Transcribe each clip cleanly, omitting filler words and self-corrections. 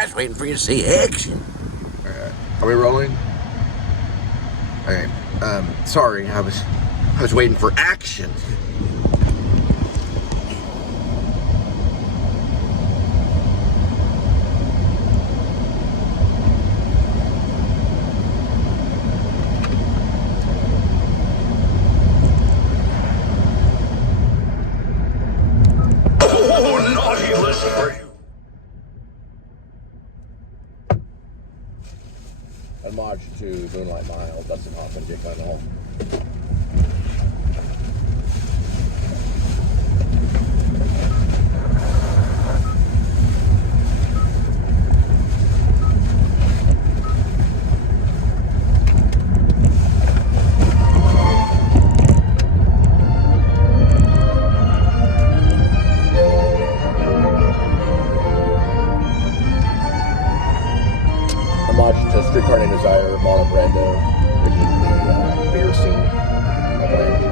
I was waiting for you to say action. Alright. Are we rolling? Okay. Sorry, I was waiting for action. Oh, naughty list for you. And March to Moonlight Mile, Dustin Hoffman, Jake Gyllenhaal. Streetcar Named Desire, Marlon Brando, bringing the beer scene of it.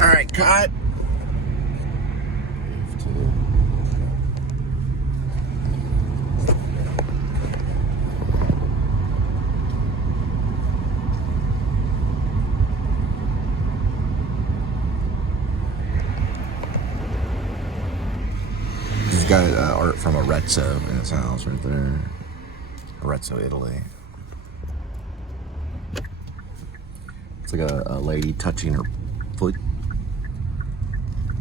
Alright, cut. He's got art from Arezzo in his house right there. Arezzo, Italy. It's like a lady touching her foot.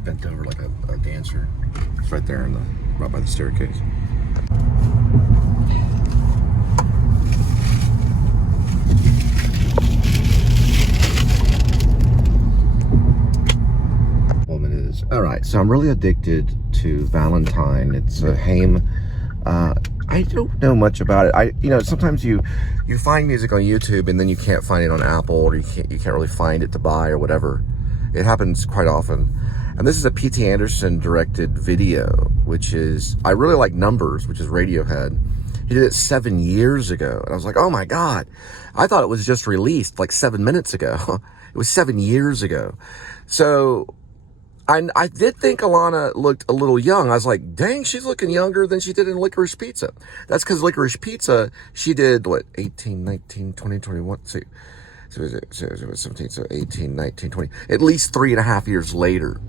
Bent over like a dancer. It's right there right by the staircase. Woman is alright. So I'm really addicted to Valentine. It's a Haim. I don't know much about it. Sometimes you find music on YouTube and then you can't find it on Apple, or you can't really find it to buy or whatever. It happens quite often. And this is a P.T. Anderson directed video, which is, I really like Numbers, which is Radiohead. He did it 7 years ago. And I was like, oh my God. I thought it was just released like 7 minutes ago. It was 7 years ago. So I did think Alana looked a little young. I was like, dang, she's looking younger than she did in Licorice Pizza. That's because Licorice Pizza, she did, 18, 19, 20, 21, so it was 17, so 18, 19, 20, at least 3.5 years later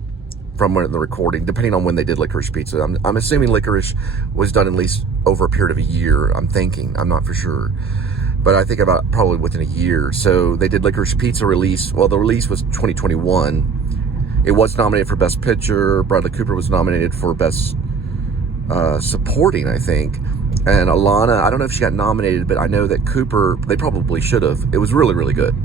from when the recording, depending on when they did Licorice Pizza. I'm assuming Licorice was done at least over a period of a year. I'm not for sure. But I think about probably within a year. So they did Licorice Pizza release. Well, the release was 2021. It was nominated for Best Picture. Bradley Cooper was nominated for Best Supporting, I think. And Alana, I don't know if she got nominated, but I know that Cooper, they probably should have. It was really, really good.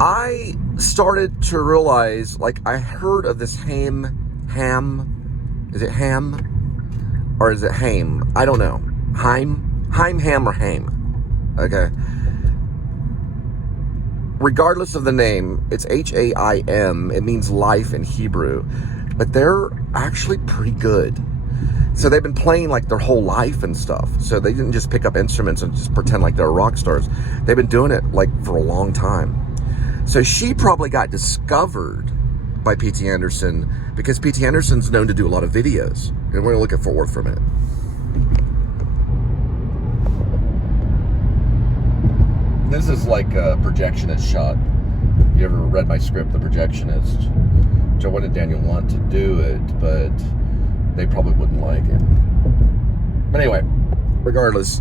I started to realize, I heard of this Haim, is it Ham? Or is it Haim? I don't know. Haim, Ham, or Haim. Okay. Regardless of the name, it's H-A-I-M. It means life in Hebrew. But they're actually pretty good. So they've been playing their whole life and stuff. So they didn't just pick up instruments and just pretend like they're rock stars. They've been doing it for a long time. So she probably got discovered by P.T. Anderson because P.T. Anderson's known to do a lot of videos. And we're going to look at Fort Worth for a minute. This is like a projectionist shot. you ever read my script, The Projectionist, which I wanted Daniel want to do it, but they probably wouldn't like it. But anyway, regardless,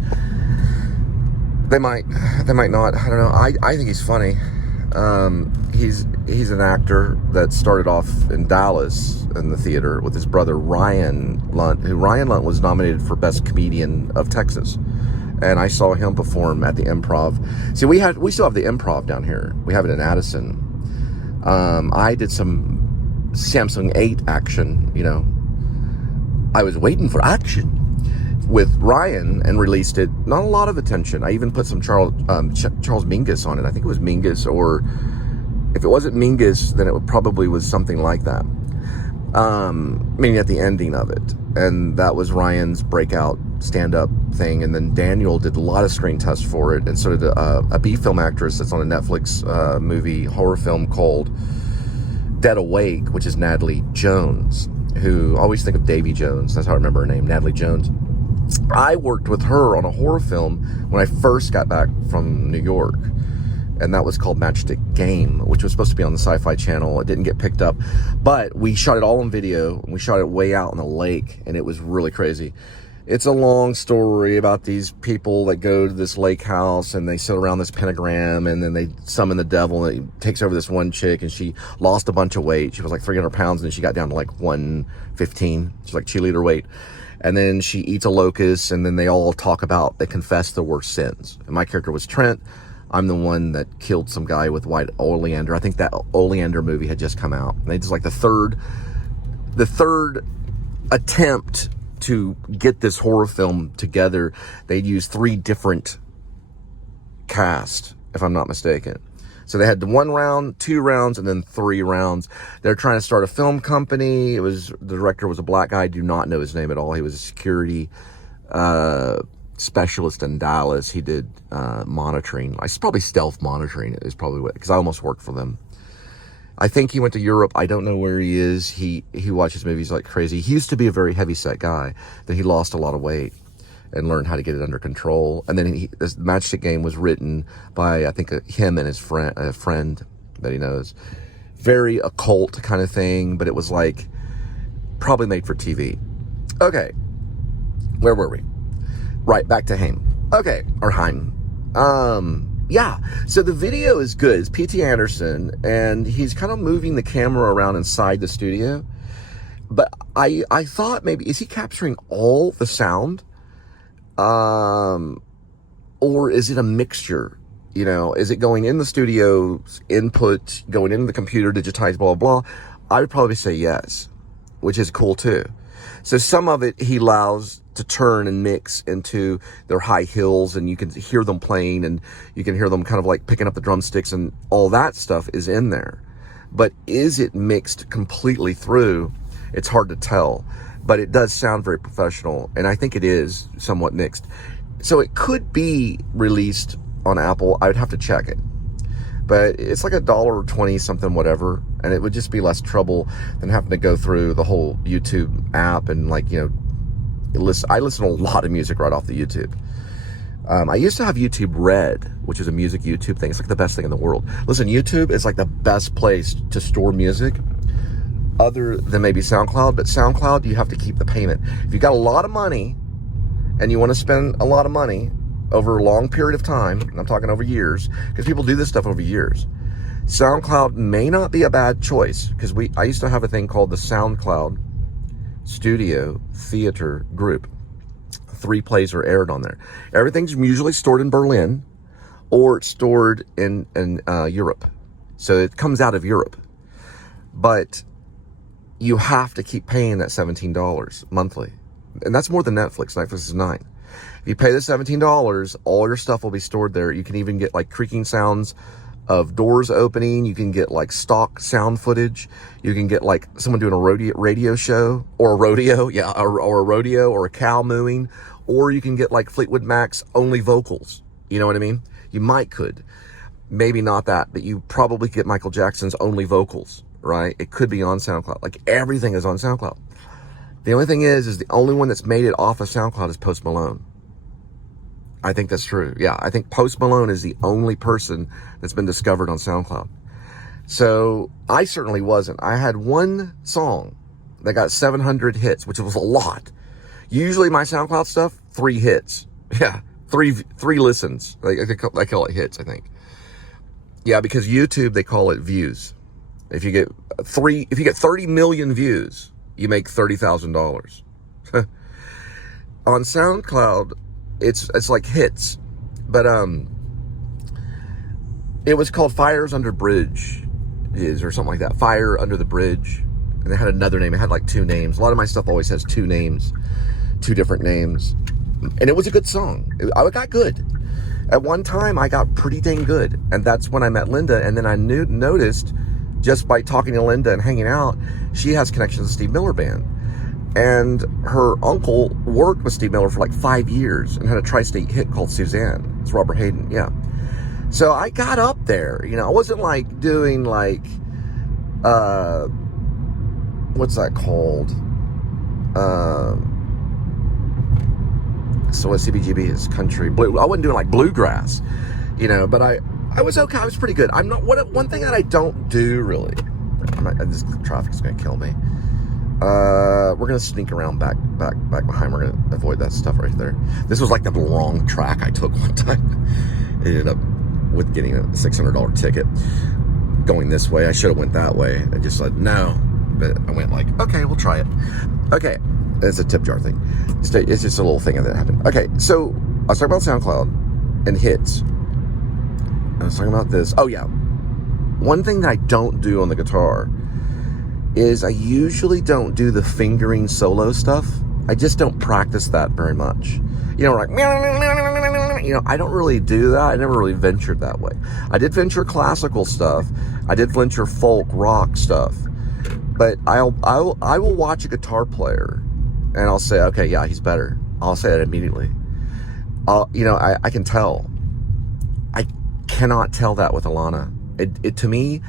they might not. I don't know. I think he's funny. He's an actor that started off in Dallas in the theater with his brother Ryan Lunt, who Ryan Lunt was nominated for Best Comedian of Texas. And I saw him perform at the Improv. See, we still have the Improv down here. We have it in Addison. I did some Samsung 8 action, you know. I was waiting for action with Ryan and released it. Not a lot of attention. I even put some Charles Mingus on it. I think it was Mingus, or if it wasn't Mingus, then it probably was something like that. Meaning at the ending of it. And that was Ryan's breakout stand-up thing. And then Daniel did a lot of screen tests for it. And so did a B film actress that's on a Netflix movie, horror film called Dead Awake, which is Natalie Jones, who I always think of Davy Jones. That's how I remember her name, Natalie Jones. I worked with her on a horror film when I first got back from New York. And that was called Matchstick Game, which was supposed to be on the Sci-Fi Channel. It didn't get picked up, but we shot it all on video, and we shot it way out in the lake, and it was really crazy. It's a long story about these people that go to this lake house, and they sit around this pentagram, and then they summon the devil, and it takes over this one chick, and she lost a bunch of weight. She was like 300 pounds, and then she got down to like 115. She's like cheerleader weight. And then she eats a locust, and then they all talk about, they confess their worst sins. And my character was Trent. I'm the one that killed some guy with white oleander. I think that Oleander movie had just come out. And they just like the third attempt to get this horror film together. They'd use 3 different casts, if I'm not mistaken. So they had the 1 round, 2 rounds, and then 3 rounds. They're trying to start a film company. The director was a black guy. I do not know his name at all. He was a security specialist in Dallas. He did monitoring. It's probably stealth monitoring is probably what, because I almost worked for them. I think he went to Europe. I don't know where he is. He watches movies like crazy. He used to be a very heavy set guy. Then he lost a lot of weight and learned how to get it under control. And then this Matchstick Game was written by, I think, him and his friend, a friend that he knows. Very occult kind of thing, but it was like probably made for TV. Okay, where were we? Right, back to Haim. Okay, or Haim. Yeah, so the video is good. It's P.T. Anderson, and he's kind of moving the camera around inside the studio. But I thought maybe, is he capturing all the sound? Or is it a mixture? You know, is it going in the studio's input, going into the computer, digitized, blah, blah, blah? I would probably say yes, which is cool too. So some of it he allows to turn and mix into their high hills, and you can hear them playing, and you can hear them kind of like picking up the drumsticks, and all that stuff is in there. But is it mixed completely through? It's hard to tell, but it does sound very professional, and I think it is somewhat mixed. So it could be released on Apple. I would have to check it, but it's like $1.20 something, whatever, and it would just be less trouble than having to go through the whole YouTube app and, like, you know, I listen to a lot of music right off the YouTube. I used to have YouTube Red, which is a music YouTube thing. It's like the best thing in the world. Listen, YouTube is like the best place to store music, other than maybe SoundCloud. But SoundCloud, you have to keep the payment. If you got a lot of money and you want to spend a lot of money over a long period of time, and I'm talking over years, because people do this stuff over years, SoundCloud may not be a bad choice, because I used to have a thing called the SoundCloud Studio Theater Group. 3 plays are aired on there. Everything's usually stored in Berlin, or it's stored in Europe. So it comes out of Europe. But you have to keep paying that $17 monthly. And that's more than Netflix. Netflix is $9. If you pay the $17, all your stuff will be stored there. You can even get like creaking sounds of doors opening. You can get like stock sound footage. You can get like someone doing a radio show, or a rodeo, or a rodeo, or a cow mooing, or you can get like Fleetwood Mac's only vocals. You know what I mean? You could, maybe not that, but you probably get Michael Jackson's only vocals, right? It could be on SoundCloud. Like everything is on SoundCloud. The only thing is the only one that's made it off of SoundCloud is Post Malone. I think that's true. Yeah, I think Post Malone is the only person that's been discovered on SoundCloud. So I certainly wasn't. I had one song that got 700 hits, which was a lot. Usually my SoundCloud stuff, 3 hits. Yeah, three listens. They call it hits, I think. Yeah, because YouTube, they call it views. If you get 30 million views, you make $30,000. On SoundCloud, it's like hits, but it was called Fires Under Bridge, or something like that. Fire Under the Bridge, and they had another name. It had like 2 names. A lot of my stuff always has 2 names, 2 different names, and it was a good song. I got good. At one time, I got pretty dang good, and that's when I met Linda. And then I noticed, just by talking to Linda and hanging out, she has connections to Steve Miller Band. And her uncle worked with Steve Miller for like 5 years and had a tri-state hit called Suzanne. It's Robert Hayden, yeah. So I got up there, you know. I wasn't like doing like, what's that called? So what CBGB is country blue. I wasn't doing like bluegrass, you know, but I was okay. I was pretty good. I'm not, one thing that I don't do really, this traffic's gonna kill me. We're gonna sneak around back behind. We're gonna avoid that stuff right there. This was like the wrong track I took one time. It ended up with getting a $600 ticket going this way. I should have went that way. I just said no, but I went like, okay, we'll try it. Okay, it's a tip jar thing. It's just a little thing that happened. Okay, so I was talking about SoundCloud and hits. I was talking about this. Oh yeah, one thing that I don't do on the guitar is I usually don't do the fingering solo stuff. I just don't practice that very much. You know, like, you know, I don't really do that. I never really ventured that way. I did venture classical stuff. I did venture folk rock stuff. But I will watch a guitar player and I'll say, okay, yeah, he's better. I'll say that immediately. You know, I can tell. I cannot tell that with Alana. It to me,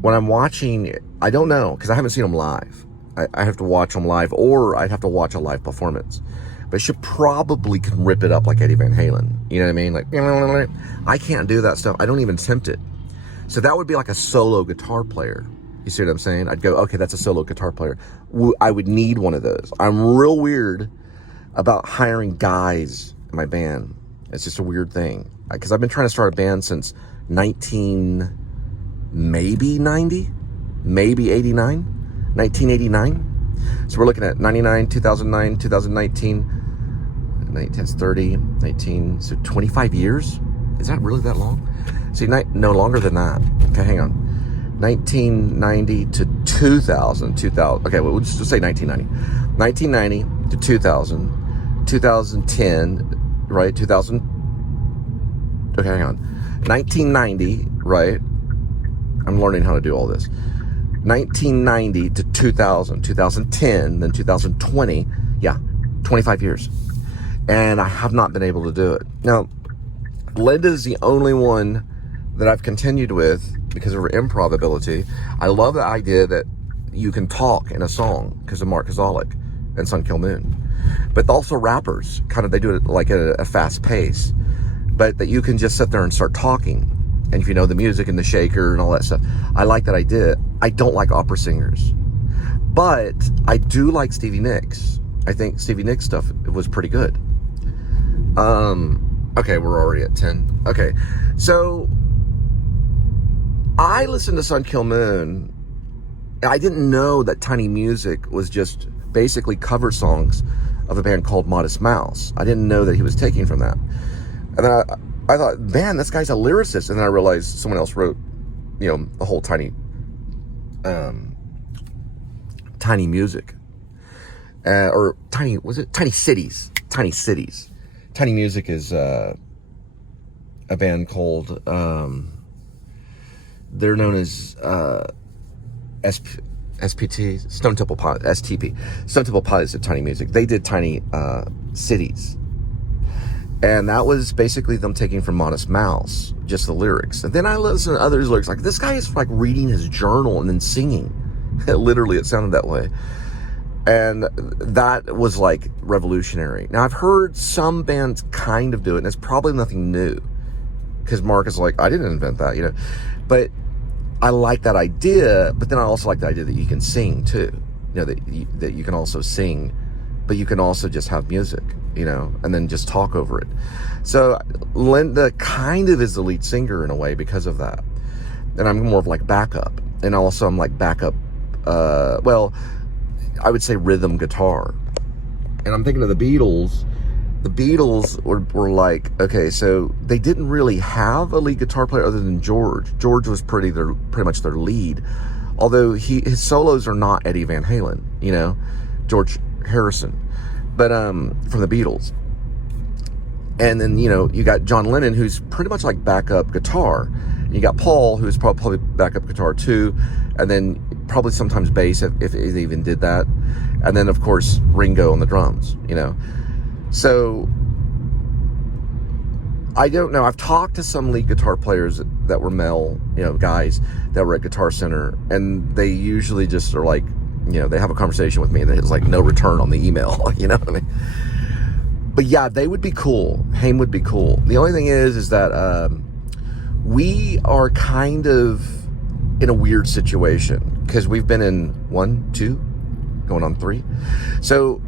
when I'm watching, I don't know, because I haven't seen them live. I have to watch them live, or I'd have to watch a live performance. But she probably can rip it up like Eddie Van Halen. You know what I mean? Like, I can't do that stuff. I don't even attempt it. So that would be like a solo guitar player. You see what I'm saying? I'd go, okay, that's a solo guitar player. I would need one of those. I'm real weird about hiring guys in my band. It's just a weird thing. Because I've been trying to start a band since maybe 90, maybe 89, 1989. So we're looking at 99, 2009, 2019, 19, 30, 19, so 25 years? Is that really that long? See, no longer than that. Okay, hang on. 1990 to 2000, okay, well, we'll just say 1990. 1990 to 2000, 2010, right, 2000, okay, hang on. 1990, right, I'm learning how to do all this. 1990 to 2000, 2010, then 2020, yeah, 25 years. And I have not been able to do it. Now, Linda is the only one that I've continued with because of her improv ability. I love the idea that you can talk in a song because of Mark Kozalik and Sun Kill Moon. But also rappers, kind of, they do it like at a fast pace. But that you can just sit there and start talking. And if you know the music and the shaker and all that stuff, I like that idea. I don't like opera singers. But I do like Stevie Nicks. I think Stevie Nicks stuff was pretty good. Okay, we're already at 10. Okay, so I listened to Sun Kill Moon, and I didn't know that Tiny Music was just basically cover songs of a band called Modest Mouse. I didn't know that he was taking from that. And then I thought, man, this guy's a lyricist. And then I realized someone else wrote, you know, the whole Tiny Music. Or Tiny, was it? Tiny Cities. Tiny Cities. Tiny Music is a band called, they're known as SPT, Stone Temple Pilots, STP. Stone Temple Pilots did Tiny Music. They did Tiny Cities. And that was basically them taking from Modest Mouse, just the lyrics. And then I listened to others' lyrics, like, this guy is like reading his journal and then singing. Literally, it sounded that way. And that was like revolutionary. Now, I've heard some bands kind of do it, and it's probably nothing new. Because Mark is like, I didn't invent that, you know. But I like that idea, but then I also like the idea that you can sing too. You know, that you can also sing, but you can also just have music, you know, and then just talk over it. So Linda kind of is the lead singer in a way because of that. And I'm more of like backup. And also I'm like backup, well, I would say rhythm guitar. And I'm thinking of the Beatles. The Beatles were like, okay, so they didn't really have a lead guitar player other than George. George was pretty much their lead. Although his solos are not Eddie Van Halen, you know, George Harrison. But from the Beatles. And then, you know, you got John Lennon, who's pretty much like backup guitar. You got Paul, who's probably backup guitar too. And then probably sometimes bass, if they even did that. And then, of course, Ringo on the drums, you know. So, I don't know. I've talked to some lead guitar players that were male, you know, guys that were at Guitar Center. And they usually just are like, you know, they have a conversation with me and there's like no return on the email, you know what I mean? But yeah, they would be cool. Haim would be cool. The only thing is that we are kind of in a weird situation because we've been in 1, 2, going on 3. So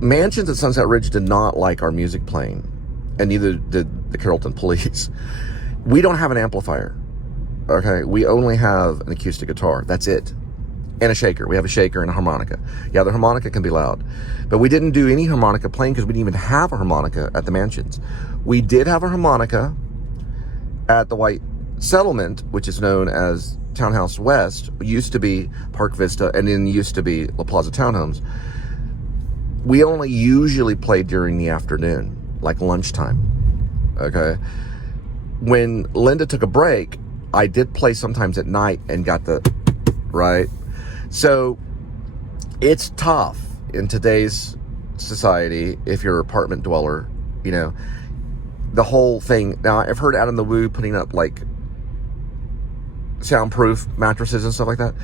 Mansions at Sunset Ridge did not like our music playing, and neither did the Carrollton Police. We don't have an amplifier, okay? We only have an acoustic guitar. That's it. And a shaker. We have a shaker and a harmonica. Yeah, the harmonica can be loud. But we didn't do any harmonica playing because we didn't even have a harmonica at the Mansions. We did have a harmonica at the White Settlement, which is known as Townhouse West. It used to be Park Vista, and then used to be La Plaza Townhomes. We only usually played during the afternoon, like lunchtime, okay? When Linda took a break, I did play sometimes at night and got the, right? So it's tough in today's society if you're an apartment dweller, you know, the whole thing. Now, I've heard Out in the Woo putting up like soundproof mattresses and stuff like that.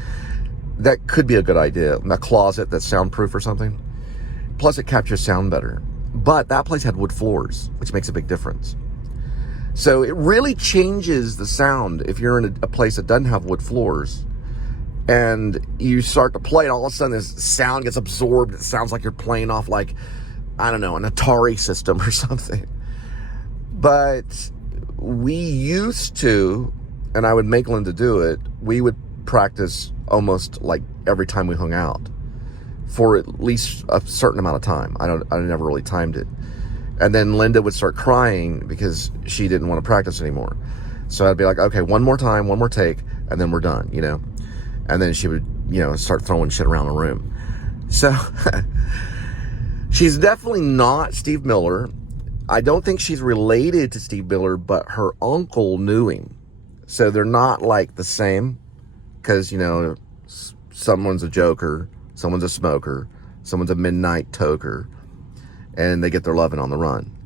That could be a good idea. A closet that's soundproof or something. Plus, it captures sound better. But that place had wood floors, which makes a big difference. So it really changes the sound if you're in a place that doesn't have wood floors. And you start to play, and all of a sudden this sound gets absorbed. It sounds like you're playing off like, I don't know, an Atari system or something. But we used to, and I would make Linda do it, we would practice almost like every time we hung out for at least a certain amount of time. I never really timed it. And then Linda would start crying because she didn't want to practice anymore. So I'd be like, okay, one more time, one more take, and then we're done, you know? And then she would, you know, start throwing shit around the room. So she's definitely not Steve Miller. I don't think she's related to Steve Miller, but her uncle knew him. So they're not like the same because, you know, someone's a joker, someone's a smoker, someone's a midnight toker, and they get their loving on the run.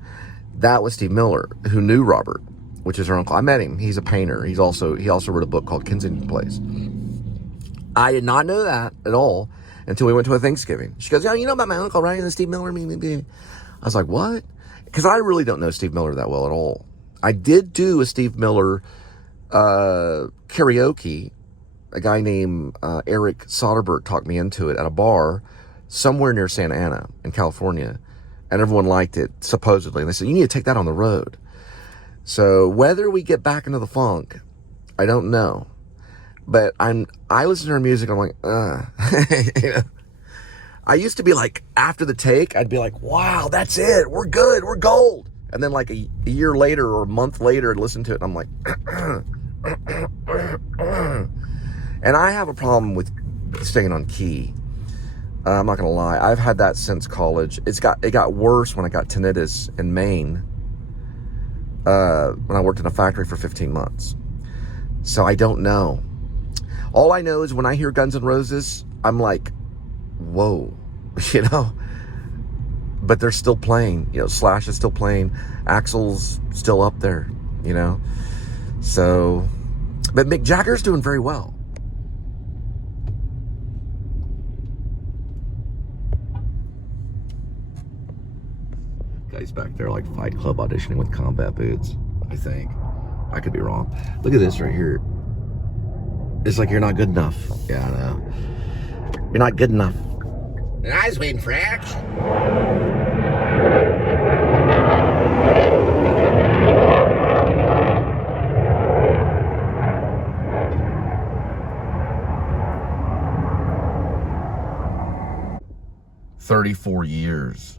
That was Steve Miller, who knew Robert, which is her uncle. I met him. He's a painter. He also wrote a book called Kensington Place. I did not know that at all until we went to a Thanksgiving. She goes, yeah, you know about my uncle, right? And Steve Miller, I was like, what? Because I really don't know Steve Miller that well at all. I did do a Steve Miller karaoke. A guy named Eric Soderbergh talked me into it at a bar somewhere near Santa Ana in California. And everyone liked it, supposedly. And they said, you need to take that on the road. So whether we get back into the funk, I don't know. But I listen to her music, I'm like, you know? I used to be like, after the take, I'd be like, wow, that's it. We're good. We're gold. And then like a year later or a month later, I'd listen to it and I'm like, and I have a problem with staying on key. I'm not going to lie. I've had that since college. It got worse when I got tinnitus in Maine, when I worked in a factory for 15 months. So I don't know. All I know is when I hear Guns N' Roses, I'm like, whoa, you know? But they're still playing. You know, Slash is still playing. Axl's still up there, you know? So, but Mick Jagger's doing very well. Guys back there like Fight Club auditioning with combat boots, I think. I could be wrong. Look at this right here. It's like you're not good enough. Yeah, I know. You're not good enough. And I was waiting for action. "34 years.